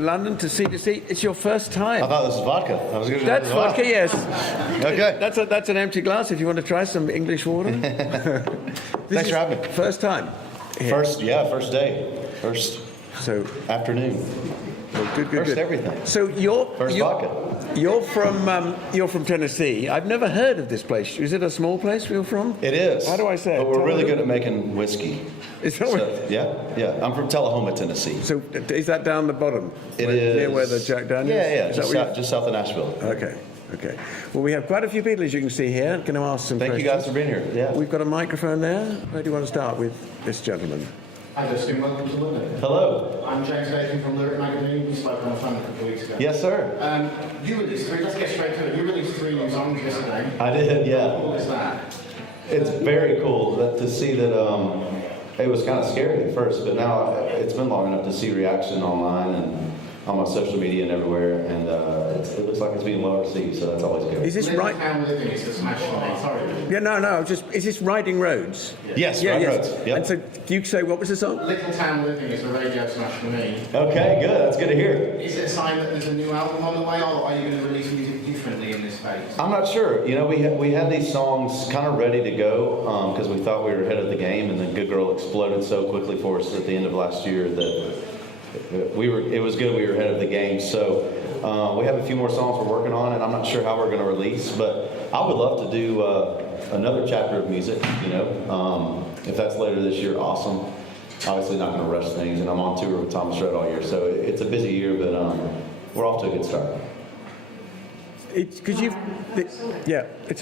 London to C2C. It's your first time. I thought this was vodka. I was going to. That's vodka, yes. Okay. That's an empty glass. If you want to try some English water. Thanks for having me. First time. Here. First day, first afternoon. Well, good. First everything. So you're vodka. You're from Tennessee. I've never heard of this place. Is it a small place where you're from? It is. How do I say it? But we're really good at making whiskey. Is that what? Yeah. I'm from Tullahoma, Tennessee. So is that down the bottom? It is. Near where the Jack Daniels? Yeah. Just south of Nashville. Okay. Well, we have quite a few people, as you can see here. Going to ask some questions. Thank you guys for being here. Yeah. We've got a microphone there. Where do you want to start with this gentleman? Hi, Dustin. Welcome to London. Hello. I'm James Dakin from Lyric Magazine. We spoke on the phone a couple of weeks ago. Yes, sir. You released three. Let's get straight to it. You released 3 new songs yesterday. I did, yeah. What was that? It's very cool to see that. It was kind of scary at first, but now it's been long enough to see reaction online and on my social media and everywhere, and it looks like it's being well received, so that's always good. Is this right? Living is the smash for me. Sorry. Yeah, no. Is this Ridin Roads? Yes, Ridin Roads. Yep. And so, do you say what was the song? Little Town Living is a radio smash for me. Okay, good. That's good to hear. Is it a sign that there's a new album on the way, or are you going to release music differently in this space? I'm not sure. You know, we had these songs kind of ready to go because we thought we were ahead of the game, and then Good Girl exploded so quickly for us at the end of last year that it was good we were ahead of the game. So we have a few more songs we're working on, and I'm not sure how we're going to release, but I would love to do another chapter of music, if that's later this year, awesome. Obviously not going to rush things, and I'm on tour with Thomas Rhett all year, so it's a busy year, but we're off to a good start. It's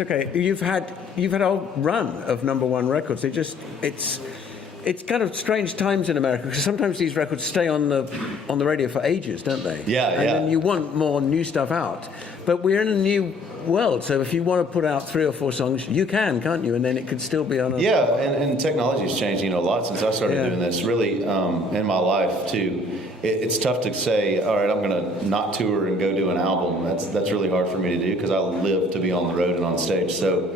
okay. You've had a whole run of #1 records. It's kind of strange times in America because sometimes these records stay on the radio for ages, don't they? Yeah. And then you want more new stuff out. But we're in a new world, so if you want to put out 3 or 4 songs, you can, can't you? And then it could still be on a... Yeah, and technology's changed, a lot since I started doing this. Really, in my life, too. It's tough to say, all right, I'm going to not tour and go do an album. That's really hard for me to do because I live to be on the road and on stage. So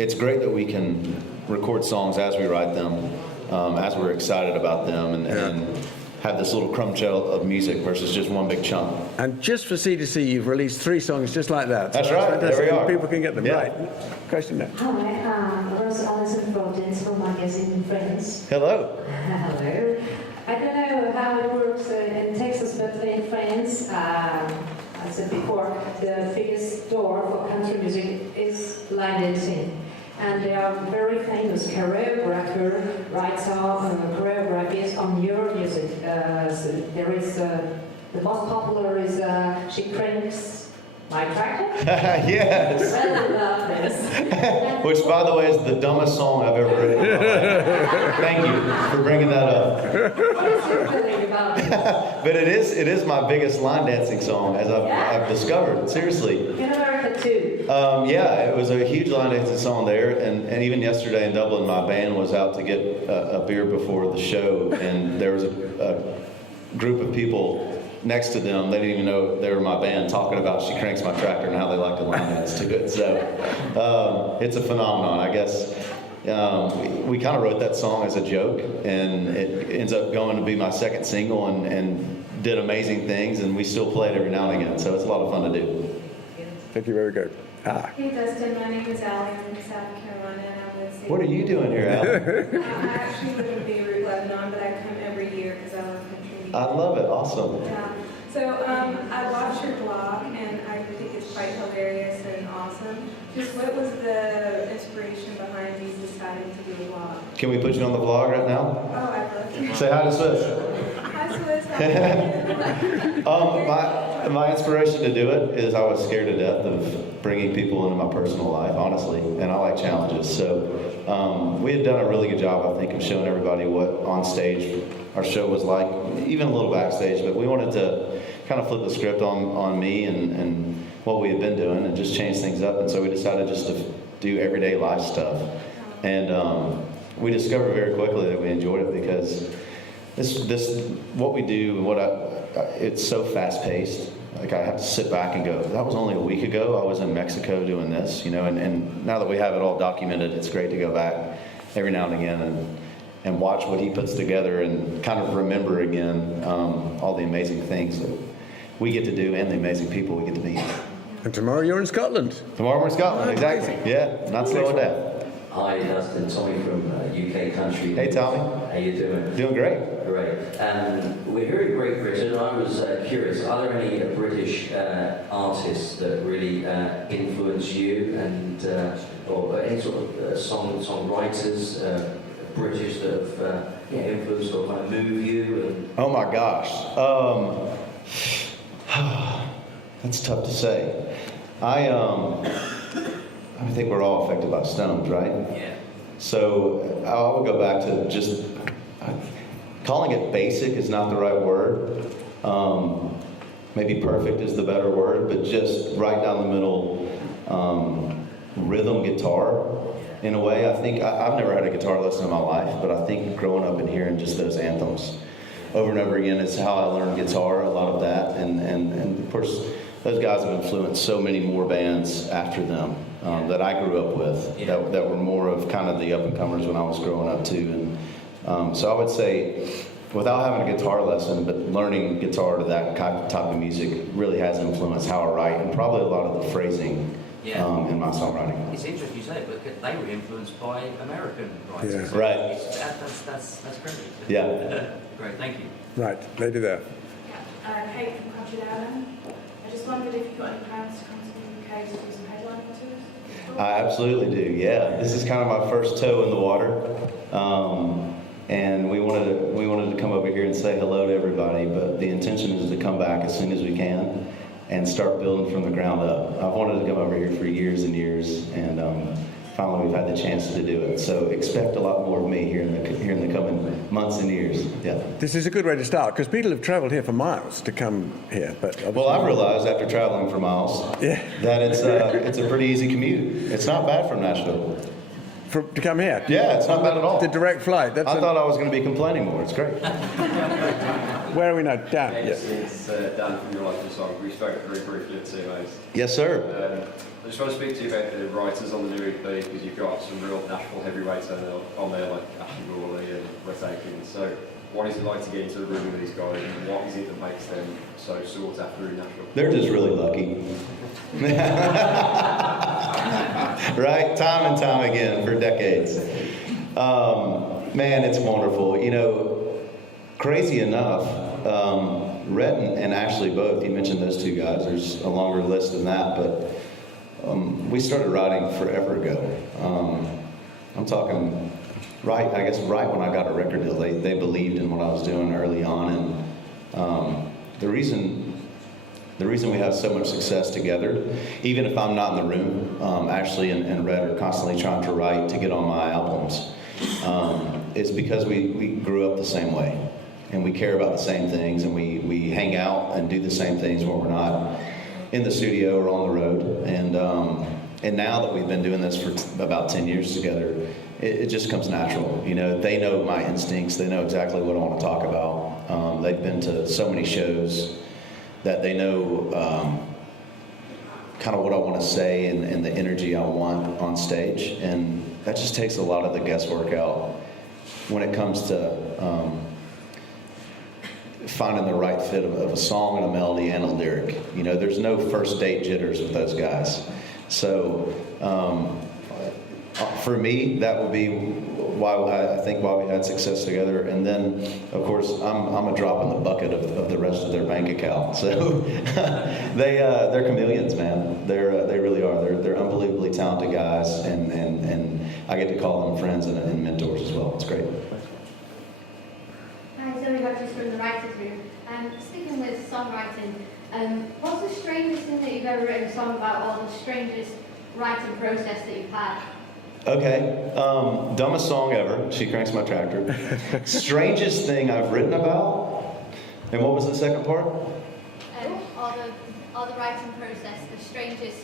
it's great that we can record songs as we write them. As we're excited about them and have this little crumb shell of music versus just one big chunk. And just for C2C, you've released 3 songs just like that. That's right. Fantastic. There we are. People can get them right. Question now. Hi, Rose Alison from Dance Magazine in France. Hello. Hello. I don't know how it works in Texas, but in France, I said before, the biggest store for country music is line dancing. And they are very famous choreographer, writes choreographies on your music. So there is the most popular is She Cranks My Tractor. Yes. I love this. Which, by the way, is the dumbest song I've ever written. Thank you for bringing that up. What is your feeling about it? But it is my biggest line dancing song, as I've discovered. Seriously. In America too. It was a huge line dancing song there, and even yesterday in Dublin, my band was out to get a beer before the show, and there was a group of people next to them. They didn't even know they were my band, talking about She Cranks My Tractor and how they like to line dance to it. So it's a phenomenon, I guess. We kind of wrote that song as a joke, and it ends up going to be my second single and did amazing things, and we still play it every now and again, so it's a lot of fun to do. Thank you, very good. Hey Dustin, my name is Allie. I'm from South Carolina and I'm with What are you doing here, Al? I actually live in Beirut, Lebanon, but I come every year because I love country music. I love it. Awesome. Yeah. So I watched your blog and I think it's quite hilarious and awesome. Just what was the inspiration behind you deciding to do a blog? Can we put you on the vlog right now? Oh, I'd love to. Say hi to Swiss. Hi, Swiss. How are you? My inspiration to do it is I was scared to death of bringing people into my personal life, honestly, and I like challenges. So we had done a really good job, I think, of showing everybody what on stage our show was like, even a little backstage, but we wanted to kind of flip the script on me and what we had been doing and just change things up, and so we decided just to do everyday life stuff. And we discovered very quickly that we enjoyed it because this what we do, it's so fast-paced. Like, I have to sit back and go, that was only a week ago. I was in Mexico doing this, and now that we have it all documented, it's great to go back every now and again and watch what he puts together and kind of remember again all the amazing things that we get to do and the amazing people we get to meet. And tomorrow you're in Scotland. Tomorrow we're in Scotland, exactly. Yeah, not slowing down. Hi, Dustin. Tommy from UK Country. Hey, Tommy. How you doing? Doing great. Great. We're here in Great Britain. I was curious, are there any British artists that really influence you, and or any sort of songwriters, British that have influenced or kind of move you? And Oh my gosh. That's tough to say. I think we're all affected by Stones, right? yeah. So I would go back to just calling it basic is not the right word. Maybe perfect is the better word, but just right down the middle, rhythm guitar. In a way, I think I've never had a guitar lesson in my life, but I think growing up and hearing just those anthems over and over again is how I learned guitar. A lot of that, and of course, those guys have influenced so many more bands after them that I grew up with that were more of kind of the up and comers when I was growing up too. And so I would say, without having a guitar lesson, but learning guitar to that type of music really has influenced how I write and probably a lot of the phrasing in my songwriting. It's interesting you say it, but they were influenced by American writers. Yeah. Right. That's great. Yeah. Great, thank you. Right, lady there. Kate from Country Down. I just wondered if you've got any plans to come to the UK to do some headlining tours? I absolutely do. Yeah, this is kind of my first toe in the water, and we wanted to come over here and say hello to everybody. But the intention is to come back as soon as we can and start building from the ground up. I've wanted to come over here for years and years, and finally we've had the chance to do it. So expect a lot more of me here in the coming months and years. Yeah. This is a good way to start, because people have travelled here for miles to come here. But Well, I've realized after traveling for miles that it's a pretty easy commute. It's not bad from Nashville. to come here. Yeah, it's not bad at all. The direct flight. I thought I was going to be complaining more. It's great. Where are we now? Dan. Yes, it's Dan from Your Life in Song. We spoke very briefly at CMAs. Yes, sir. I just want to speak to you about the writers on the new EP, because you've got some real Nashville heavyweights on there, like Ashley Rawley and Brett Aikens. So what is it like to get into the room with these guys, and what is it that makes them so sought after in Nashville? They're just really lucky. Right? Time and time again for decades. Man, it's wonderful. You know, crazy enough, Ridin and Ashley both, you mentioned those two guys. There's a longer list than that, but we started writing forever ago. I'm talking right when I got a record deal. They believed in what I was doing early on, and the reason we have so much success together, even if I'm not in the room, Ashley and Red are constantly trying to write to get on my albums. It's because we grew up the same way, and we care about the same things, and we hang out and do the same things when we're not in the studio or on the road. And now that we've been doing this for about 10 years together, it just comes natural. You know, they know my instincts. They know exactly what I want to talk about. They've been to so many shows that they know kind of what I want to say and the energy I want on stage. And that just takes a lot of the guesswork out when it comes to finding the right fit of a song and a melody and a lyric. You know, there's no first date jitters with those guys. So for me, that would be why we had success together. And then, of course, I'm a drop in the bucket of the rest of their bank account. So they're chameleons, man. They really are. They're unbelievably talented guys, and I get to call them friends and mentors as well. It's great. Hi, Zoe Rogers from the Writers Room. Sticking with songwriting, what's the strangest thing that you've ever written a song about, or the strangest writing process that you've had? Okay, dumbest song ever. She cranks my tractor. Strangest thing I've written about. And what was the second part? Or the writing process, the strangest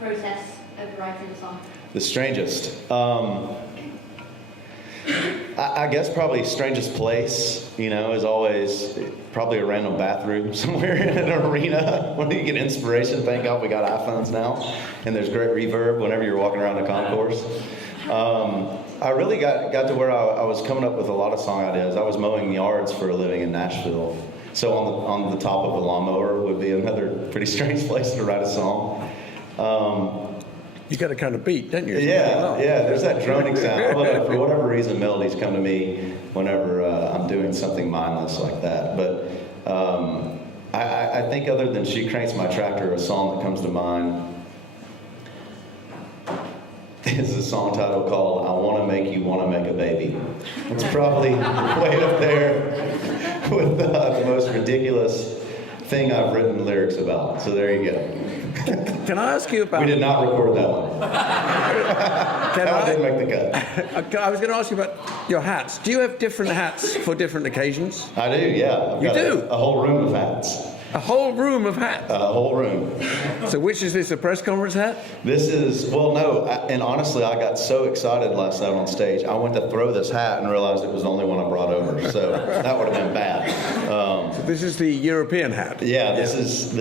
process of writing a song. The strangest. I guess probably strangest place, you know, is always probably a random bathroom somewhere in an arena. When you get inspiration, thank God we got iPhones now, and there's great reverb whenever you're walking around the concourse. I really got to where I was coming up with a lot of song ideas. I was mowing yards for a living in Nashville. So on the top of a lawnmower would be another pretty strange place to write a song. You got a kind of beat, don't you? Yeah, there's that droning sound. Well, for whatever reason, melodies come to me whenever I'm doing something mindless like that. But I think other than She Cranks My Tractor, a song that comes to mind is a song title called I Want to Make You Want to Make a Baby. It's probably way up there with the most ridiculous thing I've written lyrics about. So there you go. Can I ask you about... We did not record that one. That one didn't make the cut. I was going to ask you about your hats. Do you have different hats for different occasions? I do, yeah. I've You got do? A whole room of hats. A whole room of hats? A whole room. So which is this, a press conference hat? This is, well, no, and honestly, I got so excited last night on stage, I went to throw this hat and realized it was the only one I brought over, so that would have been bad. So this is the European hat? Yeah, this is.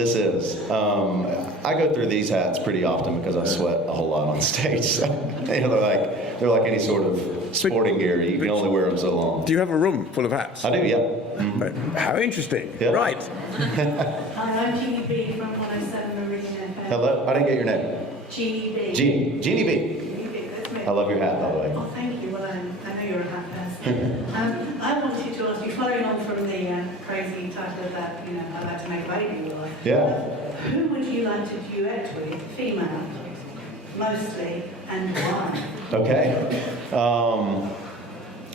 I go through these hats pretty often because I sweat a whole lot on stage, so they're like any sort of sporting gear, you can only wear them so long. Do you have a room full of hats? I do, yeah. Right. How interesting. Yeah. Right. Hi, I'm Jeannie B from 107 Ridin FM. Hello, I didn't get your name. Jeannie B. Jeannie B. Jeannie B, that's me. I love your hat, by the way. Oh, thank you. Well, I know you're a hat person. I wanted to ask you, following on from the crazy title of that, I'd like to make a baby with. Yeah. Who would you like to duet with, female, mostly, and why? Okay.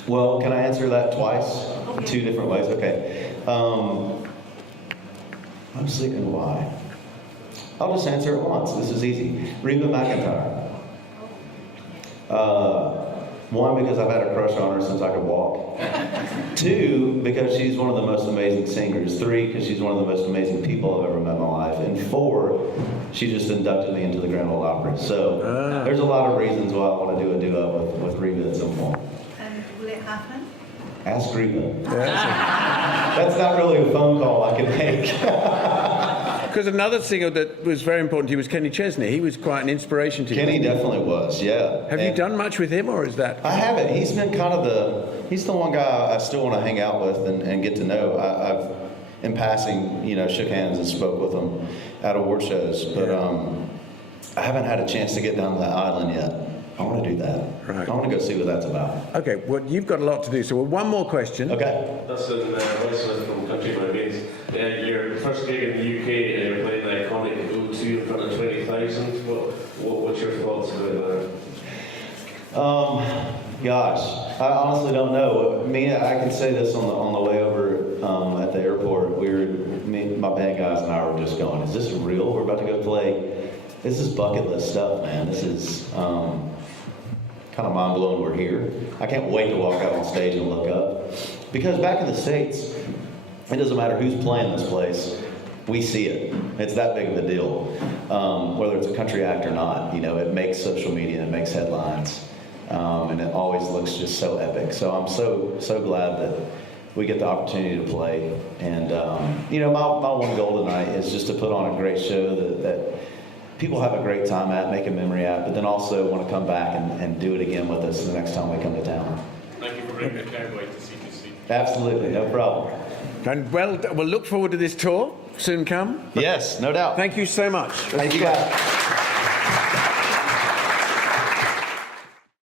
Well, can I answer that twice? Okay. 2 different ways? Okay. Mostly and why? I'll just answer it once. This is easy. Reba McEntire. 1, because I've had a crush on her since I could walk. 2, because she's one of the most amazing singers. 3, because she's one of the most amazing people I've ever met in my life. And 4, she just inducted me into the Grand Ole Opry. So there's a lot of reasons why I want to do a duo with Reba at some point. And will it happen? Ask Reba. That's not really a phone call I can make. Because another singer that was very important to you was Kenny Chesney. He was quite an inspiration to you. Kenny definitely was, yeah. Have you done much with him, or is that... I haven't. He's been kind of he's the one guy I still want to hang out with and get to know. I've, in passing, shook hands and spoke with him at award shows, but I haven't had a chance to get down to that island yet. I want to do that. Right. I want to go see what that's about. Okay, well, you've got a lot to do, so one more question. Okay. Dustin Lynch from Country by Beans. Your first gig in the UK, you're playing the iconic O2 in front of 20,000. What's your thoughts about that? Gosh, I honestly don't know. I can say this on the way over at the airport. My band guys and I were just going, is this real? We're about to go play. This is bucket list stuff, man. This is kind of mind blowing we're here. I can't wait to walk out on stage and look up. Because back in the States, it doesn't matter who's playing this place, we see it. It's that big of a deal. Whether it's a country act or not, it makes social media, it makes headlines. And it always looks just so epic. So I'm so glad that we get the opportunity to play. And, my one goal tonight is just to put on a great show that people have a great time at, make a memory at, but then also want to come back and do it again with us the next time we come to town. Thank you for bringing the cowboy to C2C. Absolutely, no problem. And we'll look forward to this tour soon come. Yes, no doubt. Thank you so much. Thank you guys.